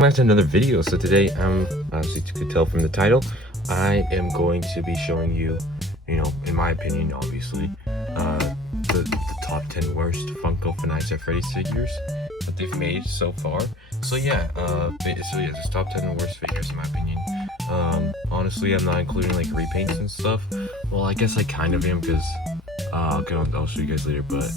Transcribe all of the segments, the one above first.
Back to another video. So today, as you could tell from the title, I am going to be showing you, in my opinion, obviously, the top 10 worst Funko FNAF Freddy's figures that they've made so far. So yeah, just top 10 worst figures in my opinion. Honestly, I'm not including like repaints and stuff. Well, I guess I kind of am because I'll show you guys later, but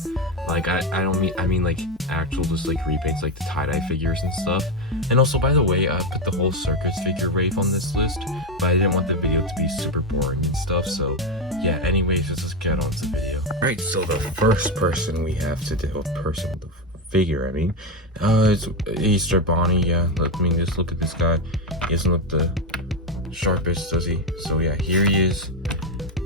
like I mean like actual just like repaints, like the tie-dye figures and stuff. And also, by the way, I put the whole circus figure wave on this list, but I didn't want the video to be super boring and stuff. So yeah, anyways, let's get on to the video. Alright, so the first person we have to do, figure, is Easter Bonnie. Yeah, just look at this guy. He doesn't look the sharpest, does he? So yeah, here he is.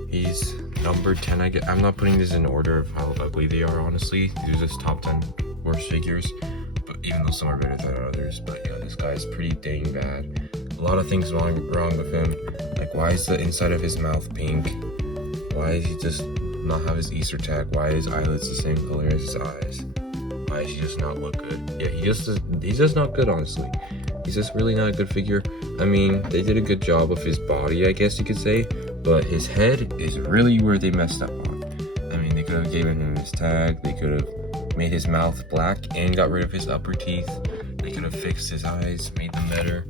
He's number 10. I'm not putting this in order of how ugly they are, honestly. These are just top 10 worst figures, but even though some are better than others. But yeah, this guy's pretty dang bad. A lot of things wrong with him. Like, why is the inside of his mouth pink? Why does he just not have his Easter tag? Why is his eyelids the same color as his eyes? Why does he just not look good? Yeah, he's just not good, honestly. He's just really not a good figure. I mean, they did a good job of his body, I guess you could say, but his head is really where they messed up on. I mean, they could have given him his tag. They could have made his mouth black and got rid of his upper teeth. They could have fixed his eyes, made them better.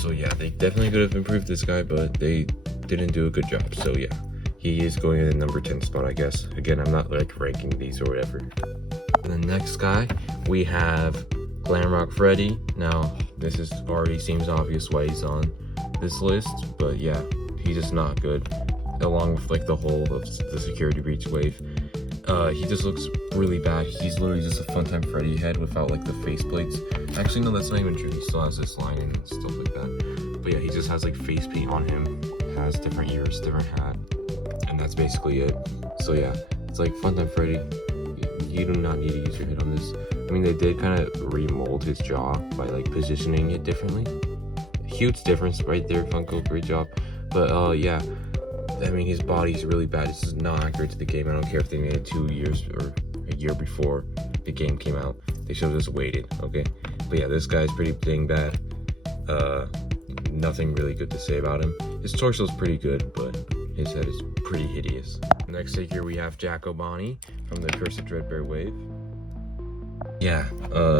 So yeah, they definitely could have improved this guy, but they didn't do a good job. So yeah, he is going in the number 10 spot, I guess. Again, I'm not like ranking these or whatever. And the next guy, we have Glamrock Freddy. Now, this already seems obvious why he's on this list, but yeah, he's just not good. Along with like the whole of the security breach wave, he just looks really bad. He's literally just a Funtime Freddy head without like the faceplates. Actually, no, that's not even true. He still has this line and stuff like that. But yeah, he just has like face paint on him, has different ears, different hat, and that's basically it. So yeah, it's like Funtime Freddy. You do not need to use your head on this. I mean, they did kind of remold his jaw by like positioning it differently. Huge difference right there, Funko, great job. But yeah, I mean, his body's really bad. This is not accurate to the game. I don't care if they made it 2 years or a year before the game came out. They should have just waited, okay? But yeah, this guy's pretty dang bad. Nothing really good to say about him. His torso's pretty good, but his head is pretty hideous. Next figure, we have Jacko Bonnie from the Curse of Dreadbear wave. Yeah,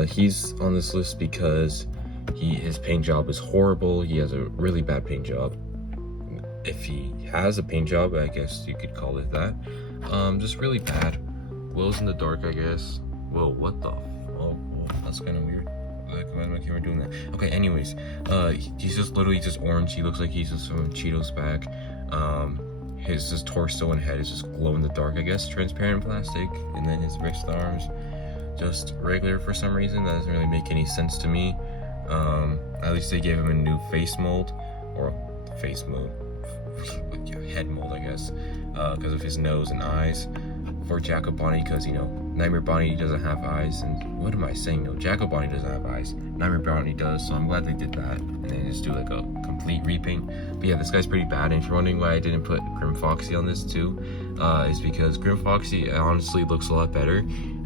he's on this list because his paint job is horrible. He has a really bad paint job. If he has a paint job, I guess you could call it that. Just really bad. Glows in the dark, I guess. Whoa, what the? Oh, that's kind of weird. Like, why am I camera doing that? Okay, anyways, he's just literally just orange. He looks like he's just from a Cheetos bag. His torso and head is just glow in the dark, I guess, transparent plastic, and then his wrist arms just regular for some reason. That doesn't really make any sense to me. At least they gave him a new face mold, or face mold, head mold, I guess, because of his nose and eyes for Jacko Bonnie, because Nightmare Bonnie doesn't have eyes. And what am I saying? No, Jacko Bonnie doesn't have eyes. Nightmare Bonnie does, so I'm glad they did that. And then just do like a complete repaint. But yeah, this guy's pretty bad. And if you're wondering why I didn't put Grim Foxy on this too, is because Grim Foxy honestly looks a lot better.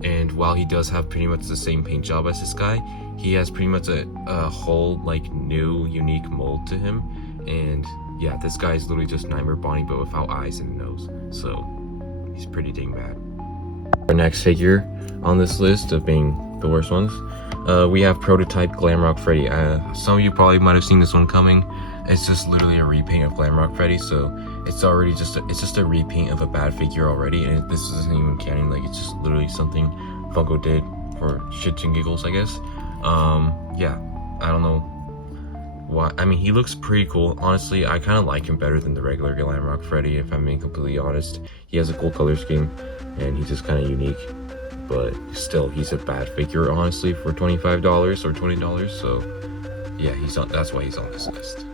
And while he does have pretty much the same paint job as this guy, he has pretty much a whole like new unique mold to him. And yeah, this guy is literally just Nightmare Bonnie but without eyes and a nose. So he's pretty dang bad. Our next figure on this list of being the worst ones, we have Prototype Glamrock Freddy. Some of you probably might have seen this one coming. It's just literally a repaint of Glamrock Freddy, so it's already just a repaint of a bad figure already, and this isn't even canon. Like, it's just literally something Funko did for shits and giggles, I guess. Yeah, I don't know why. I mean, he looks pretty cool. Honestly, I kind of like him better than the regular Glamrock Freddy, if I'm being completely honest. He has a cool color scheme, and he's just kind of unique. But still, he's a bad figure, honestly, for $25 or $20. So yeah, that's why he's on this list.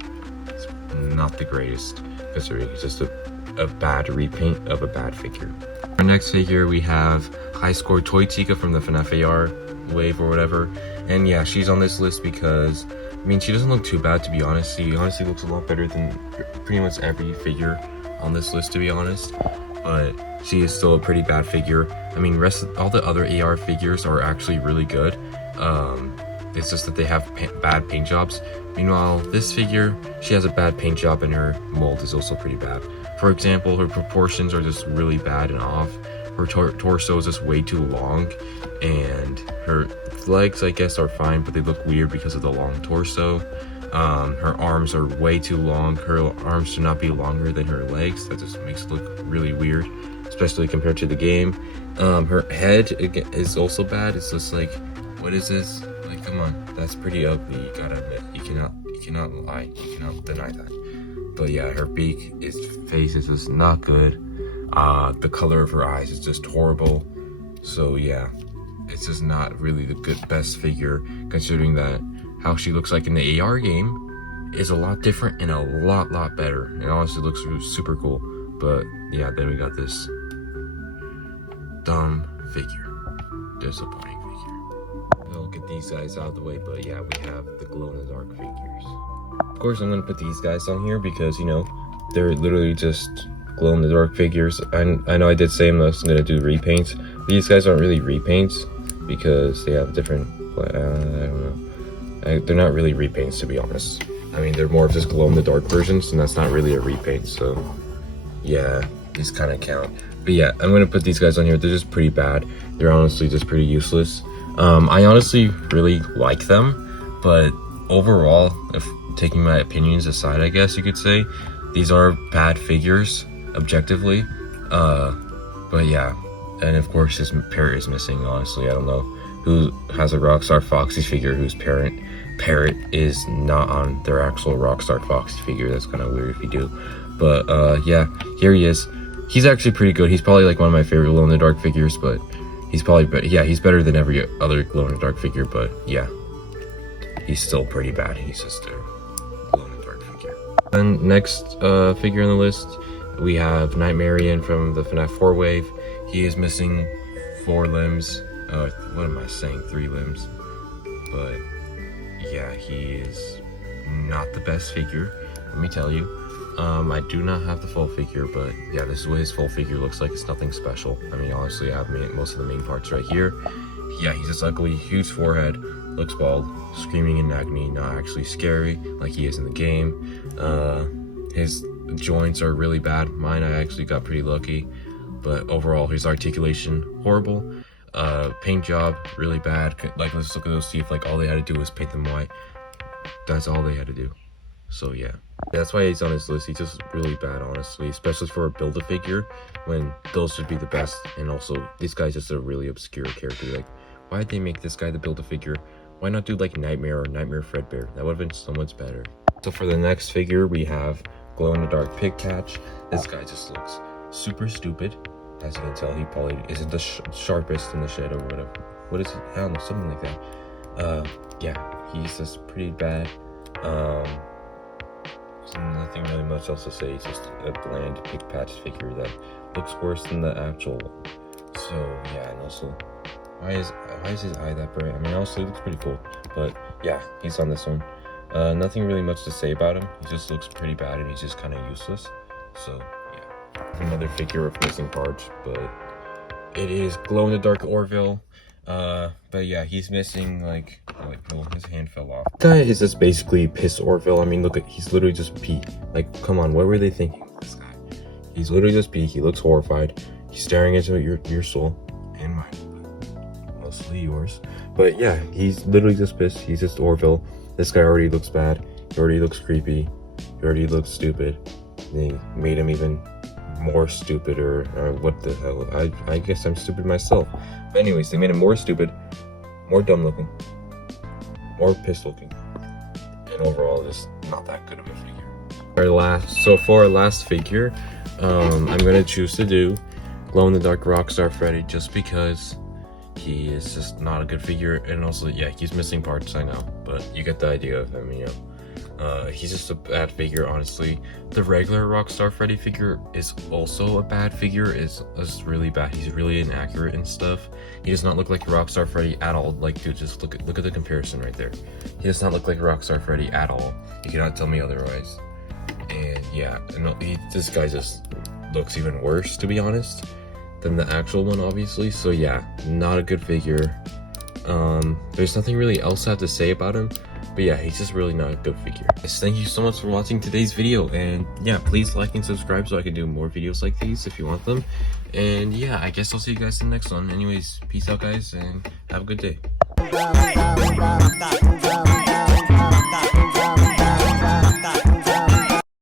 It's not the greatest, considering he's just a bad repaint of a bad figure. Our next figure, we have High Score Toy Chica from the FNAF AR wave or whatever. And yeah, she's on this list because, I mean, she doesn't look too bad, to be honest. She honestly looks a lot better than pretty much every figure on this list, to be honest. But she is still a pretty bad figure. I mean, all the other AR figures are actually really good. It's just that they have bad paint jobs. Meanwhile, this figure, she has a bad paint job and her mold is also pretty bad. For example, her proportions are just really bad and off. Her torso is just way too long, and her legs, I guess, are fine, but they look weird because of the long torso. Her arms are way too long. Her arms should not be longer than her legs. That just makes it look really weird, especially compared to the game. Her head is also bad. It's just like, what is this? Like, come on, that's pretty ugly. You gotta admit, you cannot lie, you cannot deny that. But yeah, her face is just not good. The color of her eyes is just horrible. So yeah, it's just not really the best figure, considering that how she looks like in the AR game is a lot different and a lot better. It honestly looks super cool. But yeah, then we got this dumb figure, disappointing figure. I'll get these guys out of the way, but yeah, we have the glow-in-the-dark figures. Of course, I'm gonna put these guys on here because, you know, they're literally just glow-in-the-dark figures. I know I did say I'm gonna do repaints. These guys aren't really repaints because they have different, I don't know. They're not really repaints, to be honest. I mean, they're more of just glow-in-the-dark versions, and that's not really a repaint, so yeah, these kind of count. But yeah, I'm gonna put these guys on here. They're just pretty bad. They're honestly just pretty useless. I honestly really like them, but overall, if taking my opinions aside, I guess you could say, these are bad figures, objectively. But yeah, and of course his parrot is missing. Honestly, I don't know who has a Rockstar Foxy figure whose parrot is not on their actual Rockstar Foxy figure. That's kind of weird if you do. But yeah, here he is. He's actually pretty good. He's probably like one of my favorite glow-in-the-dark figures, but he's probably he's better than every other glow-in-the-dark figure. But yeah, he's still pretty bad. He's just a glow-in-the-dark figure. And next figure on the list, we have Nightmarionne from the FNAF 4 wave. He is missing 4 limbs. What am I saying? 3 limbs. But yeah, he is not the best figure, let me tell you. I do not have the full figure, but yeah, this is what his full figure looks like. It's nothing special. I mean, honestly, I have most of the main parts right here. Yeah, he's just ugly, huge forehead, looks bald, screaming in agony, not actually scary like he is in the game. His joints are really bad. Mine, I actually got pretty lucky, but overall, his articulation, horrible. Paint job, really bad. Like, let's look at those teeth. Like, all they had to do was paint them white. That's all they had to do. So yeah, that's why he's on his list. He's just really bad, honestly, especially for a Build-A-Figure, when those should be the best. And also, this guy's just a really obscure character. Like, why did they make this guy the Build-A-Figure? Why not do like Nightmare or Nightmare Fredbear? That would have been so much better. So for the next figure, we have Glow-in-the-Dark Pig Catch. This guy just looks super stupid. As you can tell, he probably isn't the sharpest in the shed or whatever. What is it? I don't know, something like that. Yeah, he's just pretty bad. Nothing really much else to say. It's just a bland pig patch figure that looks worse than the actual one. So yeah, and also, why is his eye that bright? I mean, honestly, it looks pretty cool. But yeah, he's on this one. Nothing really much to say about him. He just looks pretty bad and he's just kind of useless. So yeah, another figure of missing parts, but it is glow-in-the-dark Orville. But yeah, he's missing like oh, his hand fell off. Guy is just basically piss Orville. I mean, look, he's literally just pee. Like, come on, what were they thinking of this guy? He's literally just pee. He looks horrified. He's staring into your soul and mine, but mostly yours. But yeah, he's literally just pissed. He's just Orville. This guy already looks bad. He already looks creepy. He already looks stupid. They made him even more stupid, or what the hell? I guess I'm stupid myself. But anyways, they made him more stupid, more dumb looking, more pissed looking, and overall just not that good of a figure. For our last figure, I'm gonna choose to do glow-in-the-dark Rockstar Freddy, just because he is just not a good figure, and also yeah, he's missing parts, I know, but you get the idea of him, you know. He's just a bad figure, honestly. The regular Rockstar Freddy figure is also a bad figure. It's really bad. He's really inaccurate and stuff. He does not look like a Rockstar Freddy at all. Like, dude, just look at the comparison right there. He does not look like a Rockstar Freddy at all. You cannot tell me otherwise. And yeah, this guy just looks even worse, to be honest, than the actual one, obviously. So yeah, not a good figure. There's nothing really else I have to say about him, but yeah, he's just really not a good figure. Guys, thank you so much for watching today's video, and yeah, please like and subscribe so I can do more videos like these if you want them. And yeah, I guess I'll see you guys in the next one. Anyways, peace out guys, and have a good day.